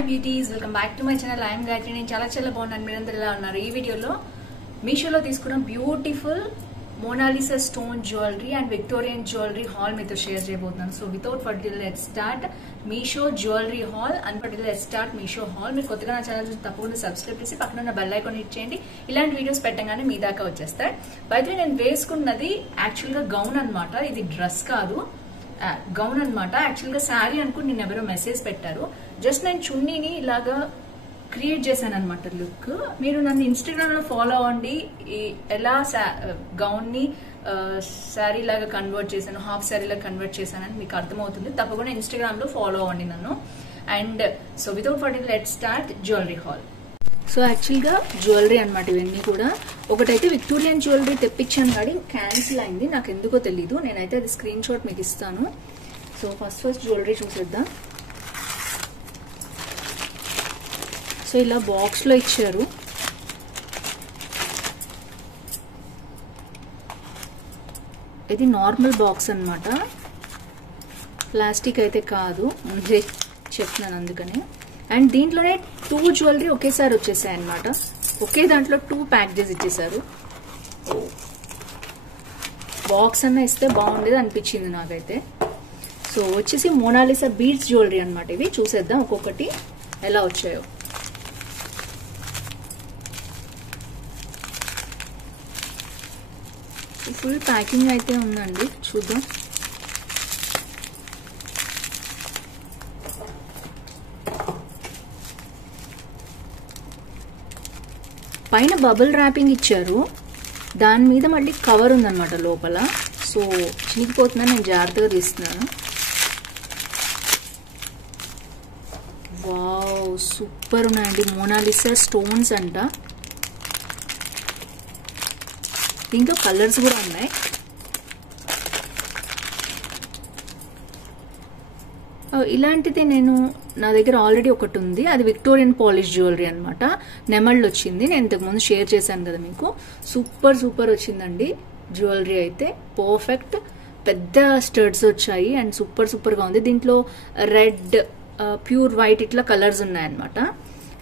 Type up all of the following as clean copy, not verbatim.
Hi beauties, welcome back to my channel. I'm Gayatri. నేను చాలా బాగున్నాను. మీరందరూ ఎలా ఉన్నారు? ఈ వీడియోలో మీషోలో తీసుకున్న beautiful Mona Lisa stone jewellery and Victorian jewellery haul మీతో షేర్ చేయబోతున్నాను. So without further let's start Meesho jewellery haul and further let's start Meesho haul. మీరు కొత్తగా నా ఛానల్ చూసి తప్పకుండా సబ్స్క్రైబ్ చేసి పక్కన ఉన్న బెల్ ఐకాన్ హిట్ చేయండి. ఇలాంటి వీడియోస్ పెట్టగానే మీ దాకా వచ్చేస్తాయి. బయట నేను వేసుకున్నది యాక్చువల్ గా గౌన్ అన్నమాట. ఇది డ్రెస్ కాదు, గౌన్ అనమాట. యాక్చువల్ గా శారీ అనుకుని నేను ఎవరో మెసేజ్ పెట్టారు. జస్ట్ నేను చున్నీని ఇలాగా క్రియేట్ చేశాను అనమాట లుక్. మీరు నన్ను ఇన్స్టాగ్రామ్ లో ఫాలో అవ్వండి. ఎలా గౌన్ ని శారీ లాగా కన్వర్ట్ చేశాను, హాఫ్ శారీ లాగా కన్వర్ట్ చేశానని మీకు అర్థమవుతుంది. తప్పకుండా ఇన్స్టాగ్రామ్ లో ఫాలో అవ్వండి నన్ను. And so without further let's start jewellery haul. So యాక్చువల్గా జ్యువెలరీ అనమాట ఇవన్నీ కూడా. ఒకటైతే విక్టోరియన్ జ్యువెలరీ తెప్పించాను కానీ క్యాన్సిల్ అయింది, నాకు ఎందుకో తెలీదు. నేనైతే అది స్క్రీన్ షాట్ మీకు ఇస్తాను. సో ఫస్ట్ జ్యువెలరీ చూసేద్దాం. సో ఇలా బాక్స్ లో ఇచ్చారు. ఇది నార్మల్ బాక్స్ అనమాట, ప్లాస్టిక్ అయితే కాదు, ముందే చెప్తున్నాను అందుకని. అండ్ దీంట్లోనే 2 జ్యువెలరీ ఒకేసారి వచ్చేసాయి అనమాట. ఒకే దాంట్లో 2 ప్యాక్ చేసి ఇచ్చేసారు. బాక్స్ అన్న ఇస్తే బాగుండేది అనిపించింది నాకైతే. సో వచ్చేసి మోనాలిసా బీడ్స్ జ్యువెలరీ అనమాట. ఇవి చూసేద్దాం ఒక్కొక్కటి ఎలా వచ్చాయో. ఫుల్ ప్యాకింగ్ అయితే ఉందండి, చూద్దాం. పైన బబుల్ ర్యాపింగ్ ఇచ్చారు, దాని మీద మళ్ళీ కవర్ ఉందన్నమాట లోపల. సో చినిగిపోతున్నా, నేను జాగ్రత్తగా తీస్తున్నాను. వావ్, సూపర్ ఉన్నాయండి. మోనాలిసా స్టోన్స్ అంట. దీంట్లో కలర్స్ కూడా ఉన్నాయి. ఇలాంటిది నా దగ్గర ఆల్రెడీ ఒకటి ఉంది. అది విక్టోరియన్ పాలిష్ జ్యువెలరీ అనమాట. నెమళ్ళు వచ్చింది, నేను ఇంతకుముందు షేర్ చేశాను కదా మీకు. సూపర్ వచ్చిందండి జ్యువెలరీ అయితే. పర్ఫెక్ట్, పెద్ద స్టడ్స్ వచ్చాయి అండ్ సూపర్ గా ఉంది. దీంట్లో రెడ్, ప్యూర్ వైట్ ఇట్లా కలర్స్ ఉన్నాయన్నమాట.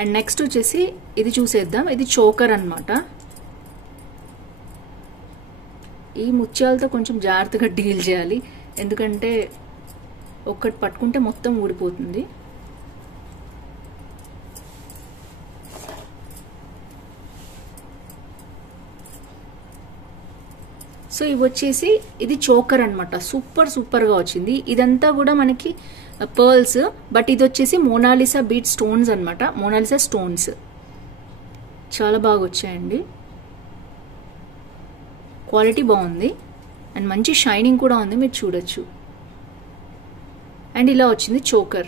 అండ్ నెక్స్ట్ వచ్చేసి ఇది చూసేద్దాం. ఇది చోకర్ అనమాట. ఈ ముత్యాలతో కొంచెం జాగ్రత్తగా డీల్ చేయాలి, ఎందుకంటే ఒక్కటి పట్టుకుంటే మొత్తం ఊడిపోతుంది. సో ఇవి వచ్చేసి ఇది చోకర్ అనమాట. సూపర్ గా వచ్చింది. ఇదంతా కూడా మనకి పర్ల్స్, బట్ ఇది వచ్చేసి మోనాలిసా బీట్ స్టోన్స్ అనమాట. మోనాలిసా స్టోన్స్ చాలా బాగా వచ్చాయండి. క్వాలిటీ బాగుంది అండ్ మంచి షైనింగ్ కూడా ఉంది, మీరు చూడొచ్చు. అండ్ ఇలా వచ్చింది చోకర్.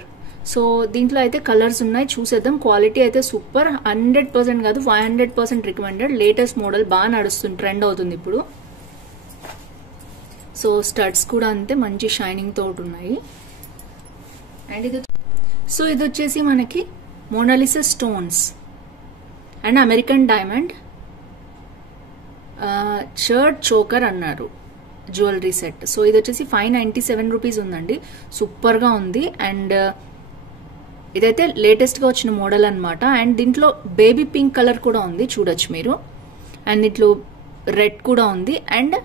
సో దీంట్లో అయితే కలర్స్ ఉన్నాయి, చూసేద్దాం. క్వాలిటీ అయితే సూపర్. 100% కాదు, 500% రికమెండెడ్. లేటెస్ట్ మోడల్, బాగా నడుస్తుంది, ట్రెండ్ అవుతుంది ఇప్పుడు. సో స్టడ్స్ కూడా అంతే మంచి షైనింగ్ తోటి ఉన్నాయి. అండ్ ఇది వచ్చేసి మనకి Mona Lisa stones and American diamond short choker అన్నారు జ్యువెలరీ సెట్. సో ఇది వచ్చేసి 597 రూపీస్ ఉందండి. సూపర్ గా ఉంది. అండ్ ఇదైతే లేటెస్ట్ గా వచ్చిన మోడల్ అనమాట. అండ్ దీంట్లో బేబీ పింక్ కలర్ కూడా ఉంది, చూడొచ్చు మీరు. అండ్ దీంట్లో రెడ్ కూడా ఉంది అండ్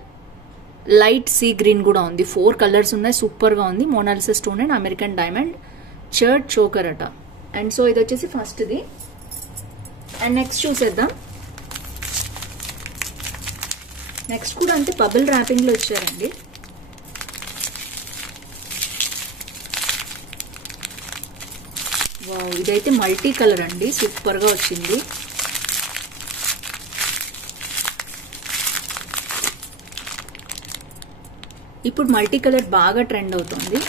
లైట్ సీ గ్రీన్ కూడా ఉంది. 4 కలర్స్ ఉన్నాయి. సూపర్ గా ఉంది. Mona Lisa stone and American diamond short choker అట. అండ్ సో ఇది వచ్చేసి ఫస్ట్ది. అండ్ నెక్స్ట్ చూసేద్దాం. నెక్స్ట్ కూడా అంతే బబుల్ ర్యాపింగ్ లో ఇచ్చారండి. వావ్, ఇదైతే మల్టీ కలర్ అండి, సూపర్ గా వచ్చింది. ఇప్పుడు మల్టీ కలర్ బాగా ట్రెండ్ అవుతుంది.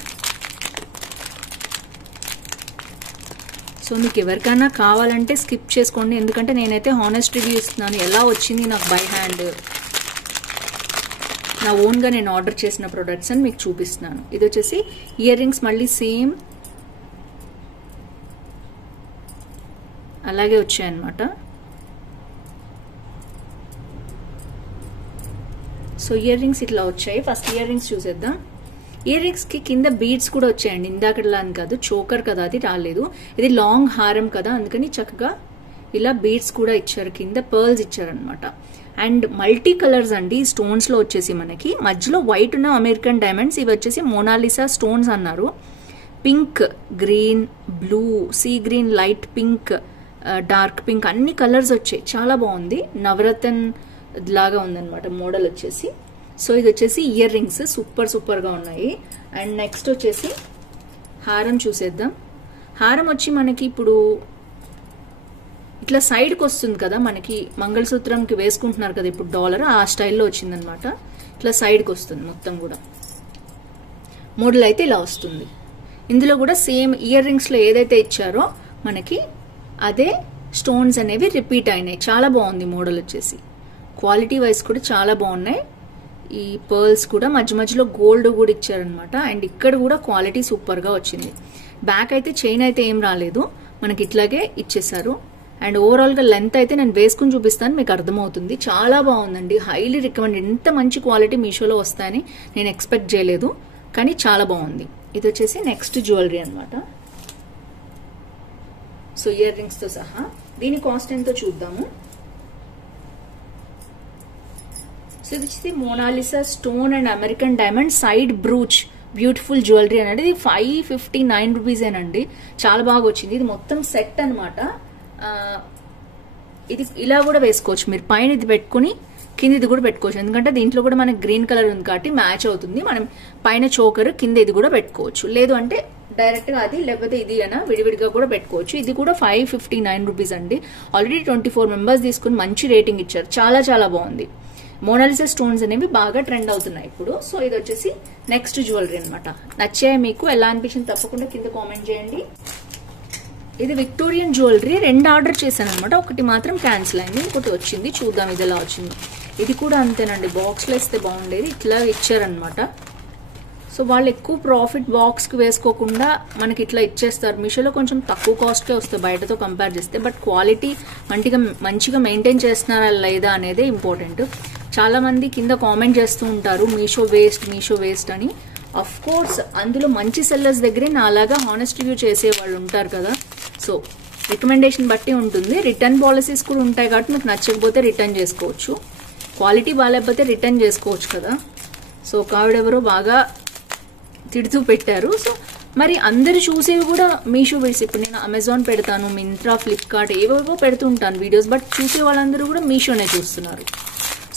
సో మీకు ఎవరికైనా కావాలంటే స్కిప్ చేసుకోండి, ఎందుకంటే నేనైతే హానెస్ట్ రివ్యూ ఇస్తున్నాను. ఎలా వచ్చింది నాకు బై హ్యాండ్, నా ఓన్గా నేను ఆర్డర్ చేసిన ప్రొడక్ట్స్ అని మీకు చూపిస్తున్నాను. ఇది వచ్చేసి ఇయర్ రింగ్స్, మళ్ళీ సేమ్ అలాగే వచ్చాయన్నమాట. సో ఇయర్ రింగ్స్ ఇట్లా వచ్చాయి. ఫస్ట్ ఇయర్ రింగ్స్ చూసేద్దాం. ఇయర్ రింగ్స్ కి కింద బీడ్స్ కూడా వచ్చాయండి, ఇందాకలా అని కాదు, చోకర్ కదా అది రాలేదు, ఇది లాంగ్ హారం కదా అందుకని చక్కగా ఇలా బీడ్స్ కూడా ఇచ్చారు, కింద పర్ల్స్ ఇచ్చారనమాట. అండ్ మల్టీ కలర్స్ అండి స్టోన్స్ లో వచ్చేసి మనకి మధ్యలో వైట్ ఉన్న అమెరికన్ డైమండ్స్, ఇవి వచ్చేసి మోనాలిసా స్టోన్స్ అన్నారు. Pink, green, blue, sea green, light pink, dark pink అన్ని కలర్స్ వచ్చాయి, చాలా బాగుంది. నవరత్న్ లాగా ఉందన్నమాట మోడల్ వచ్చేసి. సో ఇది వచ్చేసి ఇయర్ రింగ్స్ సూపర్ గా ఉన్నాయి. అండ్ నెక్స్ట్ వచ్చేసి హారం చూసేద్దాం. హారం వచ్చి మనకి ఇప్పుడు ఇట్లా సైడ్కి వస్తుంది కదా, మనకి మంగళసూత్రంకి వేసుకుంటున్నారు కదా ఇప్పుడు డాలర్, ఆ స్టైల్లో వచ్చిందనమాట. ఇట్లా సైడ్కి వస్తుంది మొత్తం కూడా, మోడల్ అయితే ఇలా వస్తుంది. ఇందులో కూడా సేమ్ ఇయర్ రింగ్స్ లో ఏదైతే ఇచ్చారో మనకి అదే స్టోన్స్ అనేవి రిపీట్ అయినాయి. చాలా బాగుంది మోడల్ వచ్చేసి, క్వాలిటీ వైజ్ కూడా చాలా బాగున్నాయి. ఈ పర్ల్స్ కూడా మధ్య మధ్యలో గోల్డ్ కూడా ఇచ్చారనమాట. అండ్ ఇక్కడ కూడా క్వాలిటీ సూపర్ గా వచ్చింది. బ్యాక్ అయితే చైన్ అయితే ఏం రాలేదు, మనకి ఇట్లాగే ఇచ్చేసారు. అండ్ ఓవరాల్ గా లెంత్ అయితే నేను వేసుకుని చూపిస్తాను, మీకు అర్థమవుతుంది. చాలా బాగుందండి, హైలీ రికమెండెడ్. ఇంత మంచి క్వాలిటీ మీషోలో వస్తాయని నేను ఎక్స్పెక్ట్ చేయలేదు, కానీ చాలా బాగుంది. ఇది వచ్చేసి నెక్స్ట్ జ్యువెలరీ అనమాట. సో ఇయర్ రింగ్స్ తో సహా దీని కాస్ట్ ఎంతో చూద్దాము. సో ఇది వచ్చేసి Mona Lisa stone and American diamond side brooch beautiful jewellery అనేది. ఇది 559 రూపీసేనండి, చాలా బాగా వచ్చింది. ఇది మొత్తం సెట్ అనమాట. ఇది ఇలా కూడా వేసుకోవచ్చు మీరు, పైన ఇది పెట్టుకుని కింద ఇది కూడా పెట్టుకోవచ్చు, ఎందుకంటే దీంట్లో కూడా మనకి గ్రీన్ కలర్ ఉంది కాబట్టి మ్యాచ్ అవుతుంది. మనం పైన చోకర్ కింద ఇది కూడా పెట్టుకోవచ్చు, లేదు అంటే డైరెక్ట్ గా అది లేకపోతే ఇది అయినా విడివిడిగా కూడా పెట్టుకోవచ్చు. ఇది కూడా 559 రూపీస్ అండి. ఆల్రెడీ 24 మెంబర్స్ తీసుకుని మంచి రేటింగ్ ఇచ్చారు, చాలా బాగుంది. మోనాలిసా స్టోన్స్ అనేవి బాగా ట్రెండ్ అవుతున్నాయి ఇప్పుడు. సో ఇది వచ్చేసి నెక్స్ట్ జ్యువెలరీ అనమాట. నచ్చాయి మీకు, ఎలా అనిపించింది తప్పకుండా కింద కామెంట్ చేయండి. ఇది విక్టోరియన్ జ్యువెలరీ, 2 ఆర్డర్ చేశాను అనమాట, ఒకటి మాత్రం క్యాన్సిల్ అయింది, ఇంకోటి వచ్చింది. చూద్దాం ఇది ఎలా వచ్చింది. ఇది కూడా అంతేనండి, బాక్స్ లో ఇస్తే బాగుండేది, ఇట్లా ఇచ్చారనమాట. సో వాళ్ళు ఎక్కువ ప్రాఫిట్ బాక్స్ కి వేసుకోకుండా మనకి ఇట్లా ఇచ్చేస్తారు. మీషోలో కొంచెం తక్కువ కాస్ట్ కే వస్తాయి బయటతో కంపేర్ చేస్తే, బట్ క్వాలిటీ మంచిగా మెయింటైన్ చేస్తున్నారా లేదా అనేదే ఇంపార్టెంట్. చాలా మంది కింద కామెంట్ చేస్తూ ఉంటారు మీషో వేస్ట్ అని. అఫ్ కోర్స్ అందులో మంచి సెల్లర్స్ దగ్గరే నా అలాగా హానెస్ట్ రివ్యూ చేసే వాళ్ళు ఉంటారు కదా. సో రికమెండేషన్ బట్టి ఉంటుంది. రిటర్న్ పాలసీస్ కూడా ఉంటాయి కాబట్టి మీకు నచ్చకపోతే రిటర్న్ చేసుకోవచ్చు, క్వాలిటీ బాగాలేకపోతే రిటర్న్ చేసుకోవచ్చు కదా. సో కావిడెవరో బాగా తిడుతూ పెట్టారు. సో మరి అందరు చూసేవి కూడా మీషో వీడియోస్, ఇప్పుడు నేను అమెజాన్ పెడతాను, మింత్రా, ఫ్లిప్కార్ట్ ఏవేవో పెడుతూ ఉంటాను వీడియోస్, బట్ చూసే వాళ్ళందరూ కూడా మీషోనే చూస్తున్నారు.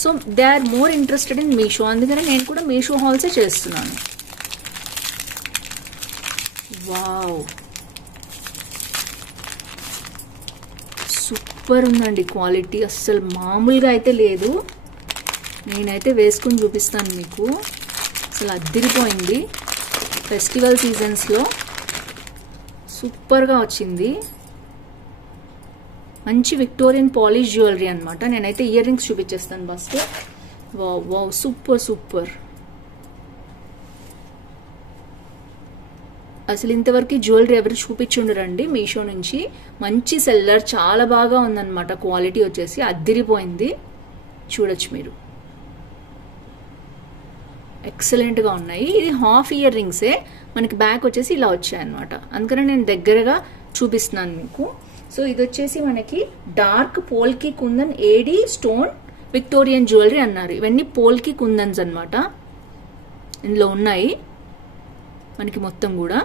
So they are more interested in Meesho, అందుకని నేను కూడా మీషో హాల్సే చేస్తున్నాను. వావ్, సూపర్ ఉందండి క్వాలిటీ, అస్సలు మామూలుగా అయితే లేదు. నేనైతే వేసుకుని చూపిస్తాను మీకు, అసలు అద్దిరిపోయింది. ఫెస్టివల్ సీజన్స్లో సూపర్గా వచ్చింది. మంచి విక్టోరియన్ పాలిష్ జ్యువెలరీ అనమాట. నేనైతే ఇయర్ రింగ్స్ చూపించేస్తాను ఫస్ట్. Wow wow, super. అసలు ఇంతవరకు జ్యువెలరీ ఎవరు చూపించుండరండి మీషో నుంచి. మంచి సెల్లర్, చాలా బాగా ఉందన్నమాట. క్వాలిటీ వచ్చేసి అద్దిరిపోయింది, చూడొచ్చు మీరు, ఎక్సలెంట్ గా ఉన్నాయి. ఇది హాఫ్ ఇయర్ రింగ్సే, మనకి బ్యాక్ వచ్చేసి ఇలా వచ్చాయన్నమాట, అందుకనే నేను దగ్గరగా చూపిస్తున్నాను మీకు. సో ఇది వచ్చేసి మనకి dark polki kundan AD stone Victorian jewellery అన్నారు. ఇవన్నీ పోల్కి కుందన్స్ అనమాట, ఇందులో ఉన్నాయి మనకి మొత్తం కూడా.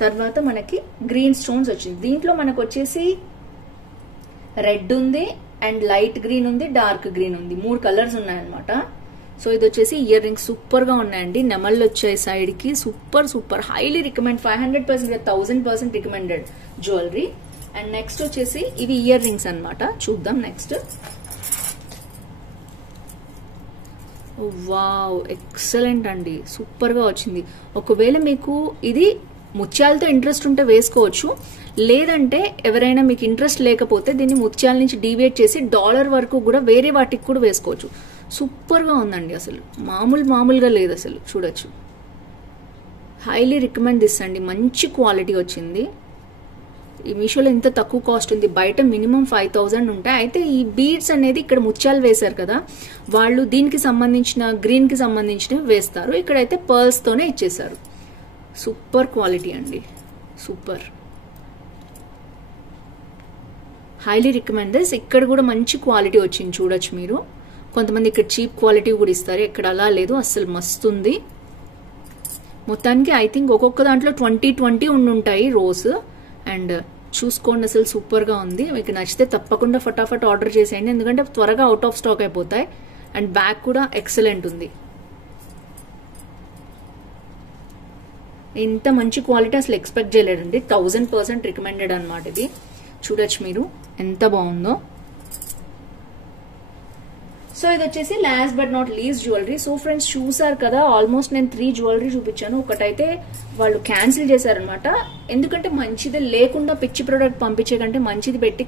తర్వాత మనకి గ్రీన్ స్టోన్స్ వచ్చింది. దీంట్లో మనకు వచ్చేసి రెడ్ ఉంది అండ్ లైట్ గ్రీన్ ఉంది, డార్క్ గ్రీన్ ఉంది, 3 కలర్స్ ఉన్నాయన్నమాట. సో ఇది వచ్చేసి ఇయర్ రింగ్స్ సూపర్ గా ఉన్నాయండి, నెమళ్ళు వచ్చాయి సైడ్ కి, super highly recommend, 500% 1000% recommended jewellery. And next వచ్చేసి ఇవి ఇయర్ రింగ్స్ అనమాట, చూద్దాం నెక్స్ట్. వావ్, ఎక్సలెంట్ అండి, సూపర్ గా వచ్చింది. ఒకవేళ మీకు ఇది ముత్యాలతో ఇంట్రెస్ట్ ఉంటే వేసుకోవచ్చు, లేదంటే ఎవరైనా మీకు ఇంట్రెస్ట్ లేకపోతే దీన్ని ముత్యాల నుంచి డీవియేట్ చేసి డాలర్ వరకు కూడా వేరే వాటికి కూడా వేసుకోవచ్చు. సూపర్ గా ఉందండి, అసలు మామూలుగా లేదు అసలు, చూడొచ్చు. హైలీ రికమెండ్ దిస్ అండి, మంచి క్వాలిటీ వచ్చింది. ఈ మీషోలో ఎంత తక్కువ కాస్ట్ ఉంది, బయట మినిమం 5000 ఉంటాయి. అయితే ఈ బీడ్స్ అనేది ఇక్కడ ముత్యాలు వేశారు కదా, వాళ్ళు దీనికి సంబంధించిన గ్రీన్ కి సంబంధించినవి వేస్తారు. ఇక్కడైతే పర్ల్స్ తోనే ఇచ్చేసారు. సూపర్ క్వాలిటీ అండి, సూపర్, హైలీ రికమెండ్ దిస్. ఇక్కడ కూడా మంచి క్వాలిటీ వచ్చింది చూడొచ్చు మీరు. కొంతమంది ఇక్కడ చీప్ క్వాలిటీ కూడా ఇస్తారు, ఇక్కడ అలా లేదు, అస్సలు మస్తు ఉంది. మొత్తానికి ఐ థింక్ ఒక్కొక్క దాంట్లో 20 ఉండుంటాయి రోస్. అండ్ చూసుకోండి, అసలు సూపర్ గా ఉంది. మీకు నచ్చితే తప్పకుండా ఫటాఫట్ ఆర్డర్ చేసేయండి, ఎందుకంటే త్వరగా అవుట్ ఆఫ్ స్టాక్ అయిపోతాయి. అండ్ బ్యాగ్ కూడా ఎక్సలెంట్ ఉంది. ఇంత మంచి క్వాలిటీ అసలు ఎక్స్పెక్ట్ చేయలేదండి. 1000% రికమెండెడ్ అనమాట ఇది. చూడొచ్చు మీరు ఎంత బాగుందో. సో ఇది వచ్చేసి last but not least jewellery. So friends చూసారు కదా, ఆల్మోస్ట్ నేను 3 జ్యువెలరీ చూపించాను. ఒకటైతే వాళ్ళు క్యాన్సిల్ చేశారనమాట, ఎందుకంటే మంచిది లేకుండా పిచ్చి ప్రోడక్ట్ పంపించే కంటే మంచిది పెట్టి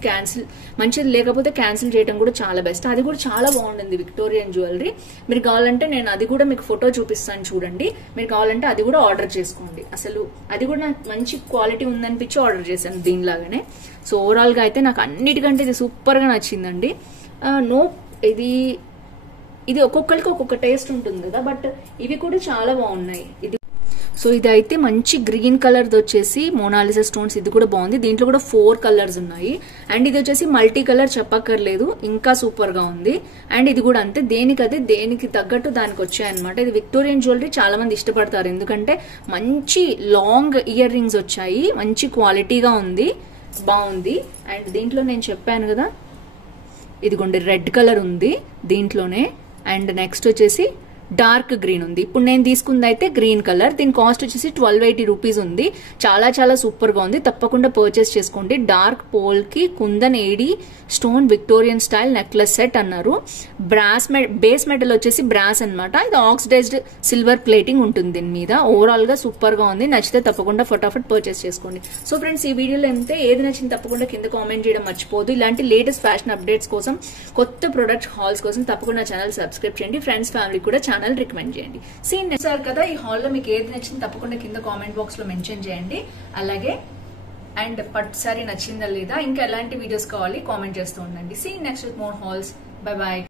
మంచిది లేకపోతే క్యాన్సిల్ చేయడం కూడా చాలా బెస్ట్. అది కూడా చాలా బాగుంటుంది, విక్టోరియన్ జ్యువెలరీ. మీరు కావాలంటే నేను అది కూడా మీకు ఫోటో చూపిస్తాను చూడండి. మీరు కావాలంటే అది కూడా ఆర్డర్ చేసుకోండి. అసలు అది కూడా నాకు మంచి క్వాలిటీ ఉందనిపించి ఆర్డర్ చేశాను దీనిలాగానే. సో ఓవరాల్ గా అయితే నాకు అన్నిటికంటే ఇది సూపర్ గా నచ్చిందండి. ఇది ఒక్కొక్కరికి ఒక్కొక్క టేస్ట్ ఉంటుంది కదా, బట్ ఇవి కూడా చాలా బాగున్నాయి. సో ఇది అయితే మంచి గ్రీన్ కలర్ వచ్చేసి మోనాలిసా స్టోన్స్, ఇది కూడా బాగుంది. దీంట్లో కూడా 4 కలర్స్ ఉన్నాయి. అండ్ ఇది వచ్చేసి మల్టీ కలర్, చెప్పక్కర్లేదు, ఇంకా సూపర్ గా ఉంది. అండ్ ఇది కూడా అంతే, దేనికి తగ్గట్టు దానికి వచ్చాయన్నమాట. ఇది విక్టోరియన్ జ్యువెలరీ చాలా మంది ఇష్టపడతారు, ఎందుకంటే మంచి లాంగ్ ఇయర్ రింగ్స్ వచ్చాయి, మంచి క్వాలిటీగా ఉంది, బాగుంది. అండ్ దీంట్లో నేను చెప్పాను కదా, ఇదిగోండి రెడ్ కలర్ ఉంది దీంట్లోనే. అండ్ నెక్స్ట్ వచ్చేసి డార్క్ గ్రీన్ ఉంది. ఇప్పుడు నేను తీసుకుంది అయితే గ్రీన్ కలర్. దీని కాస్ట్ వచ్చేసి 1280 రూపీస్ ఉంది. చాలా చాలా సూపర్ గా ఉంది, తప్పకుండా పర్చేస్ చేసుకోండి. డార్క్ పోల్ కి kundan AD stone Victorian style necklace set అన్నారు. బేస్ మెటల్ వచ్చేసి బ్రాస్ అన్నమాట. ఇది ఆక్సిడైజ్డ్ సిల్వర్ ప్లేటింగ్ ఉంటుంది దీని మీద. ఓవరాల్ గా సూపర్ గా ఉంది, నచ్చితే తప్పకుండా ఫటాఫట్ పర్చేస్ చేసుకోండి. సో ఫ్రెండ్స్, ఈ వీడియోలో అంతే. ఏది నచ్చింది తప్పకుండా కింద కామెంట్ చేయడం మర్చిపోదు. ఇలాంటి లేటెస్ట్ ఫ్యాషన్ అప్డేట్స్ కోసం, కొత్త ప్రొడక్ట్ హాల్స్ కోసం తప్పకుండా ఛానల్ సబ్స్క్రైబ్ చేయండి. ఫ్రెండ్స్ ఫ్యామిలీ కూడా ఛానల్ రికమెండ్ చేయండి. సార్ కదా, ఈ హాల్లో మీకు ఏది నచ్చింది తప్పకుండా కింద కామెంట్ బాక్స్ లో మెన్షన్ చేయండి. అలాగే అండ్ పట్టు సారీ నచ్చిందా లేదా, ఇంకా ఎలాంటి వీడియోస్ కావాలి కామెంట్ చేస్తూ ఉండండి. See next with more hauls. Bye bye.